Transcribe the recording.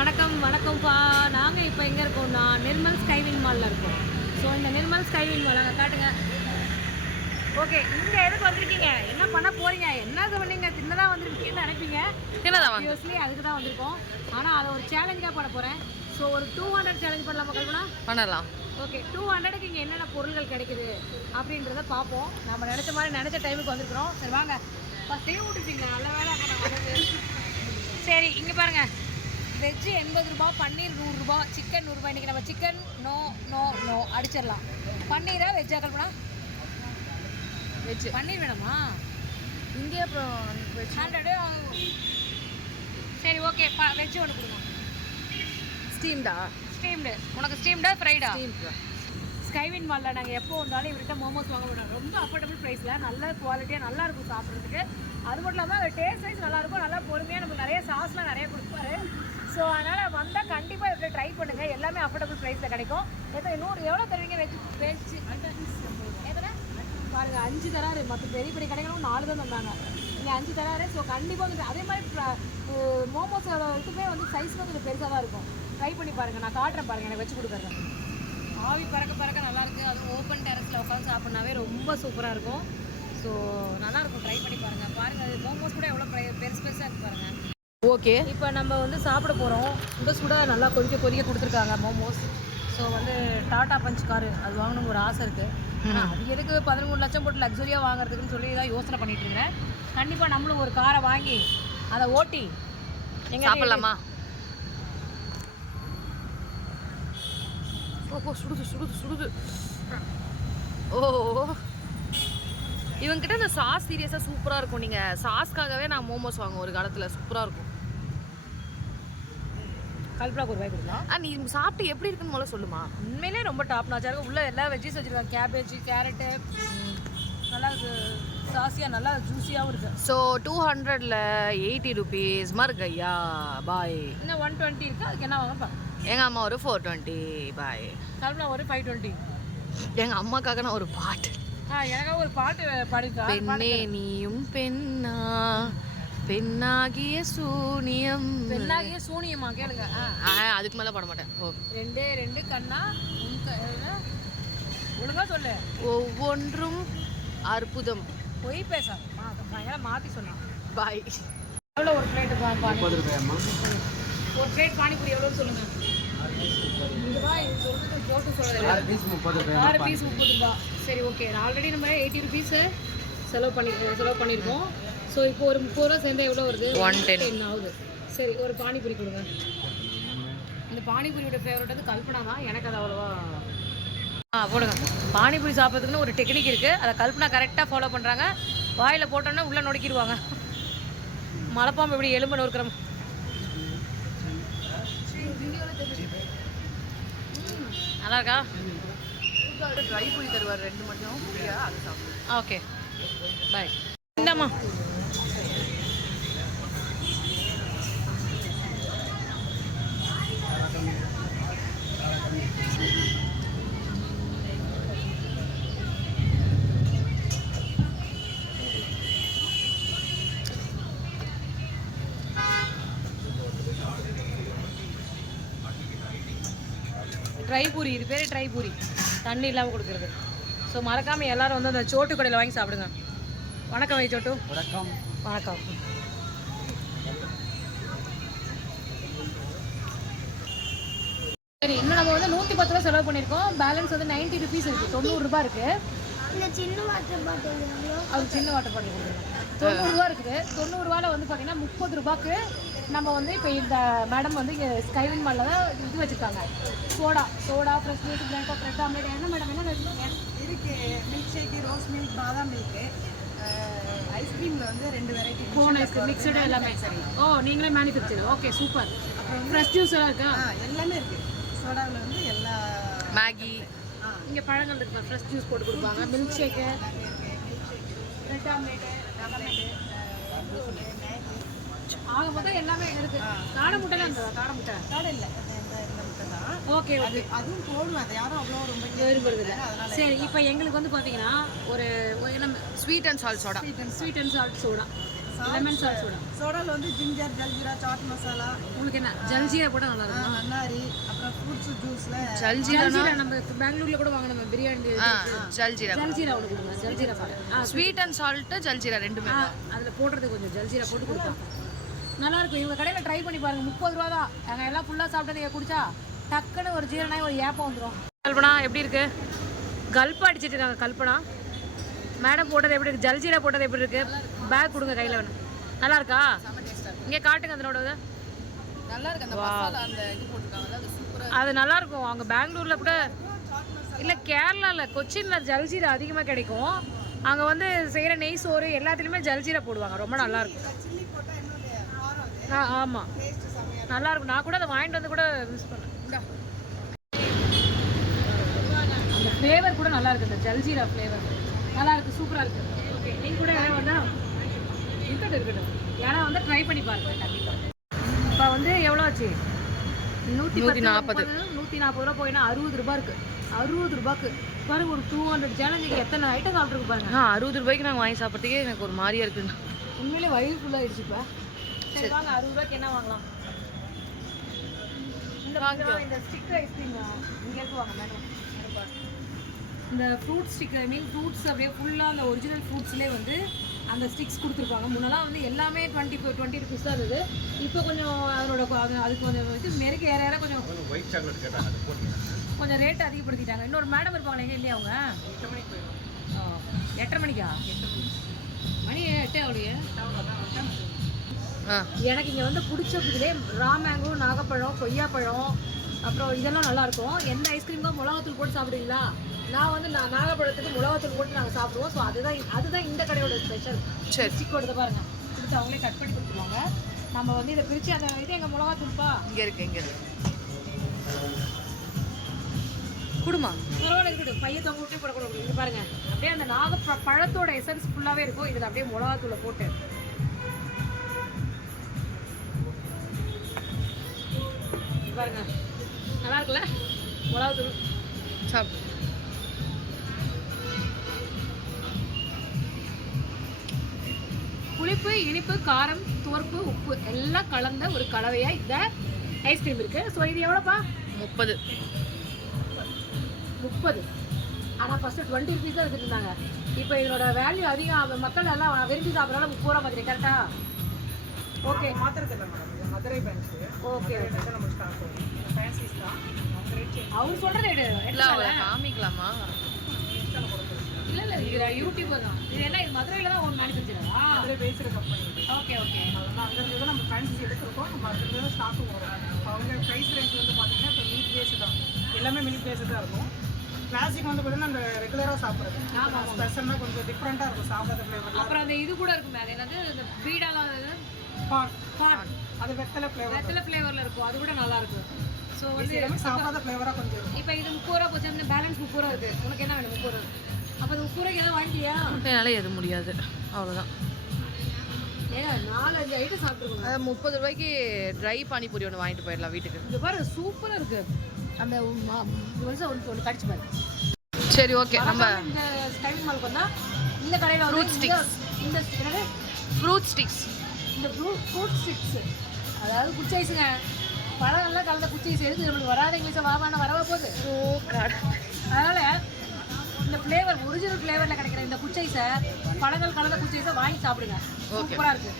வணக்கம் வணக்கம்ப்பா. நாங்கள் இப்போ எங்கே இருக்கோம்னா நிர்மல் ஸ்கைவின் மாலில் இருக்கோம். ஸோ இந்த நிர்மல் ஸ்கைவின் மால் அங்கே காட்டுங்க. ஓகே, இங்கே எதுக்கு வந்திருக்கீங்க, என்ன பண்ண போகிறீங்க, என்ன பண்ணீங்க, தின்னதான் வந்திருக்கீங்கன்னு நினைப்பீங்க. ஆப்வியஸ்லி அதுக்கு தான் வந்திருக்கோம். ஆனால் அதை ஒரு சேலஞ்சாக பண்ண போகிறேன். ஸோ ஒரு 200 சேலஞ்ச் பண்ணலாமா கல்பனா? பண்ணலாம். ஓகே, 200க்கு இங்கே என்னென்ன பொருட்கள் கிடைக்குது அப்படின்றத பார்ப்போம். நம்ம நினச்ச மாதிரி நினச்ச டைமுக்கு வந்துருக்குறோம். சரி வாங்க. ஃபஸ்ட் டைம் விட்டுருப்பீங்களா? நல்ல வேலை பண்ண. சரி, இங்கே பாருங்கள். வெஜ்ஜு 80 ரூபா, பன்னீர் 100 ரூபா, சிக்கன் 100 ரூபா. இன்றைக்கி நம்ம சிக்கன் நோ நோ நோ அடிச்சிடலாம். பன்னீரா வெஜ்ஜா கல்பனா? வெஜ்ஜு. பன்னீர் வேணுமா? இங்கே அப்புறம் 100 ஆகும். சரி ஓகே, வெஜ்ஜு ஒன்று கொடுங்க. ஸ்டீம்டா? ஸ்டீம்டு. உனக்கு ஸ்டீம்டா ஃப்ரைடா? ஸ்டீம்டா. ஸ்கைவின் மாலில் நாங்கள் எப்போ வந்தாலும் இவர்கிட்ட மோமோஸ் வாங்க மாட்டோம். ரொம்ப அஃபோர்டபுள் ப்ரைஸில் நல்ல குவாலிட்டியாக நல்லாயிருக்கும் சாப்பிட்றதுக்கு. அது மட்டும் இல்லாமல் அது டேஸ்ட் வைஸ் நல்லாயிருக்கும். நல்லா பொறுமையாக நமக்கு நிறைய சாஸ்லாம் நிறைய கொடுப்பாரு. ஸோ அதனால் வந்தால் கண்டிப்பாக இதில் ட்ரை பண்ணுங்கள். எல்லாமே அஃபோர்டபுள் ப்ரைஸில் கிடைக்கும். எவ்வளோ தருவீங்க வெஜ்? எத்தனை பாருங்கள், 5 தராரு. மற்ற பெரிய பெரிய கடைகளும் 4 தான் தந்தாங்க. இங்கே 5 தராரு. ஸோ கண்டிப்பாக வந்து அதே மாதிரி மோமோஸோட இதுவே வந்து சைஸ் வந்து கொஞ்சம் பெருசாக தான் இருக்கும். ட்ரை பண்ணி பாருங்கள். நான் காட்டுறேன் பாருங்கள், எனக்கு வச்சு கொடுக்குறேன். ஆவி பறக்க பறக்க நல்லாயிருக்கு. அதுவும் ஓப்பன் டெரஸில் உட்காந்து சாப்பிட்னாவே ரொம்ப சூப்பராக இருக்கும். ஸோ நல்லாயிருக்கும், ட்ரை பண்ணி பாருங்கள். பாருங்கள், மோமோஸ் கூட எவ்வளோ பெருசு பெருசாக இருக்குது பாருங்கள். ஓகே, இப்போ நம்ம வந்து சாப்பிட போகிறோம். சுட நல்லா கொதிக்க கொடுத்துருக்காங்க மோமோஸ். ஸோ வந்து டாடா பஞ்ச் காரு அது வாங்கணும்னு ஒரு ஆசை இருக்குது. அது எதுக்கு 13 லட்சம் போட்டு லக்ஸரியாக வாங்குறதுக்குன்னு சொல்லி தான் யோசனை பண்ணிட்டு இருக்கிறேன். கண்டிப்பாக நம்மளும் ஒரு காரை வாங்கி அதை ஓட்டி எங்கே சாப்பிடலாமா? ஓ சுடுது சுடுது சுடுது. ஓ, இவங்ககிட்ட இந்த சாஸ் சீரியஸாக சூப்பராக இருக்கும். நீங்கள் சாஸ்க்காகவே நான் மோமோஸ் வாங்குவோம் ஒரு காலத்தில். சூப்பராக இருக்கும். கல்பனாக்கு ஒரு வாய் கொடுக்கலாம். நீ சாப்பிட்டு எப்படி இருக்குன்னு முதல்ல சொல்லுமா. உண்மையிலே ரொம்ப டாப் நாச்சாக இருக்கும். உள்ள எல்லா வெஜ்ஜஸ் வச்சுருக்காங்க. கேபேஜ், கேரட்டு, நல்லா சாஸியாக நல்லா ஜூஸியாகவும் இருக்குது. ஸோ 200ல் 80 rupees மறுகையா பாய். இன்னும் 120 இருக்குது. அதுக்கு என்ன வாங்கப்பா? எங்கள் அம்மா ஒரு 420 பாய். கல்பனா ஒரு 520. எங்கள் அம்மாக்காக நான் ஒரு பாட்டு. எனக்காக ஒரு பாட்டு பாடுக்கா. பெண்ணே நீயும் பெண்ணா, பெண்ணாகிய சூனியம். பெண்ணாகிய சூனியமா கேளுங்க. அதுக்கு மேலே பாட மாட்டேன். ஓ, 2 கண்ணா ஒழுங்கா சொல்லு. ஒவ்வொன்றும் அற்புதம். பொய் பேச மாற்றி சொன்னான். பாய். எவ்வளோ ஒரு பிளேட்டு? 30 ரூபாயம்மா. ஒரு பிளேட் பானிபூரி எவ்வளோன்னு சொல்லுங்க. போட்டு சொல்லுறது 6 பீஸ் 30 ரூபா. சரி ஓகே, ஆல்ரெடி நம்ம 80 rupees செலவு பண்ணியிருக்கோம். ஸோ இப்போ ஒரு 30 ரூபா சேர்ந்தா எவ்வளோ வருது? 110 ஆகுது. சரி, ஒரு பானிபூரி கொடுங்க. இந்த பானிபூரியோட ஃபேவரட் வந்து கல்பனா தான். எனக்கு அது அவ்வளோவா போடுங்க. பானிபூரி சாப்பிட்றதுக்குன்னு ஒரு டெக்னிக் இருக்குது. அதை கல்பனா கரெக்டாக ஃபாலோ பண்ணுறாங்க. வாயில் போட்டோன்னா உள்ளே நொடுக்கிடுவாங்க. மலைப்பாம்பு எப்படி எலும்பு நொறுக்கிறோம். நல்லா இருக்கா? ட்ரை பூரி தருவார் 2 மட்டும் ஃப்ரீயா, அது சாப்பிடுவோம். Okay bye. இந்தாம்மா. ட்ரை பூரி, இது பேர் ட்ரை பூரி, தண்ணி இல்லாமல் கொடுக்குறது. ஸோ மறக்காமல் எல்லோரும் வந்து அந்த சோட்டு கடையில் வாங்கி சாப்பிடுங்க. வணக்கம் வை சோட்டு. வணக்கம். வணக்கம். சரி, இன்னும் நம்ம வந்து 110 ரூபா செலவு பண்ணியிருக்கோம். பேலன்ஸ் வந்து 90 rupees இருக்குது. 90 ரூபா இருக்குது. இந்த சின்ன வாட்டர் பாட்டில் அது சின்ன வாட்டர் பாட்டில் கொடுக்குறோம். 90 ரூபா இருக்குது. 90 ரூபாவில் வந்து பார்த்தீங்கன்னா 30 ரூபாய்க்கு நம்ம வந்து இப்போ இந்த மேடம் வந்து இங்கே ஸ்கைவின் மாலில் தான் இது வச்சுருக்காங்க. Soda fresh milk, bread omelette. என்ன மேடம் என்ன வச்சுருக்கீங்க? இருக்குது மில்க் ஷேக்கு, ரோஸ் மில்க், பாதாம் மில்க்கு, ஐஸ்கிரீமில் வந்து 2 வெரைட்டி. கோன் ஐஸ்கிரீம் மிக்சடு எல்லாமே. சரி. ஓ, நீங்களே மேனுஃபேக்சர். Okay super. அப்புறம் ஃப்ரெஷ் ஜூஸ் எல்லாம் இருக்கா? எல்லாமே இருக்குது. சோடாவில் வந்து எல்லா மேகி, இங்கே பழங்கள் இருக்குது. ஃப்ரெஷ் ஜூஸ் போட்டு கொடுப்பாங்க. மில்க் ஷேக்கு, பிரெட் ஆம்லேட்டு, ஆக மொத்தம் எல்லாமே இருக்குது. காடை முட்டைலாம் இருந்ததா? காடை முட்டை இல்லை, இந்த முட்டை தான். Okay okay. அதுவும் போடுவேன். அது யாரும் அவ்வளோ ரொம்ப விரும்புறது இல்லை. சரி, இப்போ எங்களுக்கு வந்து பார்த்தீங்கன்னா ஒரு sweet and salt soda. Sweet and salt soda. Lemon sauce soda. சோடாவில் வந்து ஜிஞ்சர் ஜல்ஜீரா சாட் மசாலா உங்களுக்கு என்ன ஜல்ஜீரா போட்டால் நல்லா இருக்கும். நன்னாரி அப்புறம் ஃப்ரூட்ஸ் ஜூஸில் ஜல்ஜீரா நம்ம பெங்களூர்ல கூட வாங்கின பிரியாணி ஜல்ஜீரா ஜல்ஜீரா ஒன்று கொடுங்க. ஜல்ஜீரா பாருங்க. ஸ்வீட் அண்ட் சால்ட் ஜல்ஜீரா ரெண்டுமே அதில் போடுறது கொஞ்சம் ஜல்ஜீரா போட்டு கொடுத்தா நல்லா இருக்கும். இவங்க கடையில் ட்ரை பண்ணி பாருங்க. 30 ரூபா தான். நாங்கள் எல்லாம் ஃபுல்லாக சாப்பிட்டு நீங்கள் குடிச்சா டக்குன்னு ஒரு ஜீரணாய் ஒரு ஏப்பம் வந்துடும். கல்பனா எப்படி இருக்கு? கல்பா அடிச்சிட்டு இருக்காங்க கல்பனா. மேடம் போட்டது எப்படி இருக்கு? ஜல்ஜீரா போட்டது எப்படி இருக்கு? பேக் கொடுங்க கையில் வேணும். நல்லா இருக்கா? இங்கே காட்டுங்க அதனோட நல்லா இருக்கு. அந்த மசாலா அந்த இது போட்டுருக்காங்க அது சூப்பரா. அது நல்லா இருக்கும். அவங்க பெங்களூர்ல கூட இல்லை கேரளாவில் கொச்சினில் ஜல்ஜீரா அதிகமாக கிடைக்கும். அங்கே வந்து செய்கிற நெய் சோறு எல்லாத்துலேயுமே ஜல்ஜீரா போடுவாங்க. ரொம்ப நல்லா இருக்கும். ஆமாம் நல்லா இருக்கும். நான் கூட அதை வாங்கிட்டு வந்து கூட யூஸ் பண்ணேன். அந்த ஃப்ளேவர் கூட நல்லா இருக்கு. இந்த ஜல்ஜீரா ஃப்ளேவர் நல்லா இருக்கு. சூப்பராக இருக்கு. ஓகே நீங்கள் கூட யாராவது வந்தால் இருக்கட்டும் யாரா வந்து ட்ரை பண்ணி பாருங்க கண்டிப்பாக. இப்போ வந்து எவ்வளோ ஆச்சு? 140 ரூபா போயினா 60 ரூபா இருக்கு. 60 ரூபாய்க்கு பாருங்க. ஒரு 200 சேலஞ்சுக்கு எத்தனை ஐட்டம் சாப்பிட்ருக்கு பாருங்க. 60 ரூபாய்க்கு நாங்கள் வாங்கி சாப்பிட்றதுக்கே எனக்கு ஒரு மாதிரியா இருக்குங்க. உண்மையிலே வயிறு ஃபுல்லாகிடுச்சு. இப்போ சரி வாங்க 60 ரூபாய்க்கு என்ன வாங்கலாம்? இந்த ஸ்டிக் ஐஸ்கிரீம் இங்கே இருக்குவாங்க மேடம். இந்த ஃப்ரூட் ஸ்டிக் ஐ மீன் ஃப்ரூட்ஸ் அப்படியே ஃபுல்லாக அந்த ஒரிஜினல் ஃப்ரூட்ஸ்லேயே வந்து அந்த ஸ்டிக்ஸ் கொடுத்துருப்பாங்க. முன்னெல்லாம் வந்து எல்லாமே 20 ருபீஸ் தான் இருந்தது. இப்போ கொஞ்சம் அதனோட அதுக்கு கொஞ்சம் இது மெருகு ஏற கொஞ்சம் கொஞ்சம் ரேட் அதிகப்படுத்திட்டாங்க. இன்னொரு மேடம் இருப்பாங்க எங்கே இல்லையா? அவங்க 8:30 மணிக்கா? மணி 8 ஆகலையே. எனக்கு இங்கே வந்து பிடிச்சதுலே ராமேங்கோ, நாகப்பழம், கொய்யாப்பழம், அப்புறம் இதெல்லாம் நல்லாயிருக்கும். எந்த ஐஸ்கிரீமுக்கும் மிளகாத்தூள் போட்டு சாப்பிடுவீங்களா? நான் வந்து நாகப்பழத்துக்கு மிளகாத்தூள் போட்டு நாங்கள் சாப்பிடுவோம். ஸோ அதுதான் இந்த கடையோட ஸ்பெஷல். சரி ஸ்டிக்கோட பாருங்கள். கொடுத்து அவங்களே கட் பண்ணி கொடுத்துருவாங்க. நம்ம வந்து இதை பிரித்து அந்த இது எங்கள் மிளகாத்தூள்ப்பா இங்கே இருக்கு குடுமா பரவாயில்ல இருக்கட்டும். பையன் தொங்க விட்டு போடக்கூடாது. இங்கே பாருங்கள் அப்படியே அந்த பழத்தோட எசன்ஸ் ஃபுல்லாகவே இருக்கும். இதில் அப்படியே மிளகாத்தூளை போட்டு பாருங்க நல்லா இருக்குல்ல? மிளகாத்தூள் சாப்பிடு. புளிப்பு, இனிப்பு, காரம், துவர்ப்பு, உப்பு எல்லாம் கலந்த ஒரு கலவையாக இந்த ஐஸ்கிரீம் இருக்குது. ஸோ இது எவ்வளோப்பா? 30. ஆனால் ஃபஸ்ட்டு 20 ருபீஸ் தான் வச்சுருந்தாங்க. இப்போ இதனோட வேல்யூ அதிகம். மக்கள் எல்லாம் விரும்பி சாப்பிட்றதால 30 ரூபா மாதிரி. கரெக்டா? ஓகே மாத்திரத்தில் மேடம் மதுரை பேங்க்ஸ். ஓகே நம்ம ஸ்டாக் ஃபேன்சிஸ் தான். அவர் சொல்கிறது காமிக்கலாமா? இல்லை இது யூடியூபர் தான். இது என்ன? இது மதுரையில் தான் ஒரு மேனுஃபேக்சரா? மதுரை பேசுகிற கம்பெனி. ஓகே அங்கேருந்து தான் நம்ம ஃபேன்சிஸ் எடுத்துருக்கோம். நம்ம அங்கேருந்து தான் ஸ்டாக்கும் வரும். அவங்க ப்ரைஸ் ரேஞ்ச் வந்து பார்த்தீங்கன்னா இப்போ மில்க் பேஸு தான். எல்லாமே மில்க் பேஸு தான் இருக்கும். கிளாசிக் வந்து பார்த்தீங்கன்னா அந்த ரெகுலராக சாப்பிட்றது. ஸ்பெஷல்னா கொஞ்சம் டிஃப்ரெண்ட்டாக இருக்கும் சாப்பிட்ற ஃப்ளேவர். அப்புறம் அந்த இது கூட இருக்கும். அது என்னது? இந்த பீடாலாம் பான் அது வெத்தலை ஃப்ளேவரில் இருக்கும். அது கூட நல்லா இருக்கும். ஸோ வந்து சாப்பிடாத ஃப்ளேவராக கொஞ்சம் இருக்கும். இப்போ இது 30 ரூபா போச்சு. பேலன்ஸ் 30 ரூபா இருக்குது. உனக்கு என்ன வேணும்? 30 ரூபா. அப்போ அது 30 ரூபாய்க்கு எதாவது வாங்கிட்டியா? என்னால் எதுவும் முடியாது. அவ்வளோதான். ஏங்க 4-5 ஐட்டம் சாப்பிட்ருக்கோம். 30 ரூபாய்க்கு ட்ரை பானிபூரி ஒன்று வாங்கிட்டு போயிடலாம் வீட்டுக்கு. இந்த பாரு சூப்பராக இருக்குது. அந்த வருஷம் ஒன்று கடிச்சு பாரு. சரி ஓகே. நம்ம இந்த ஸ்டைல் மாலுக்கு வந்தால் இந்த கடையில் ஃப்ரூட் ஸ்டிக்ஸ். இந்த என்னது? Fruit sticks. இந்த ஃப்ரூட் ஸ்டிக்ஸ் அதாவது குச்சி ஐஸுங்க. பழம் நல்லா கலந்த குச்சி ஐஸ் எதுக்கு நம்மளுக்கு வராத இங்கிலீஷை வரவா போகுது. அதனால் இந்த ஃப்ளேவர் ஒரிஜினல் ஃப்ளேவரில் கிடைக்கிற இந்த குச்சி ஐஸை பழங்கள் கலந்த குச்சி ஐஸை வாங்கி சாப்பிடுங்க. சூப்பராக இருக்குது.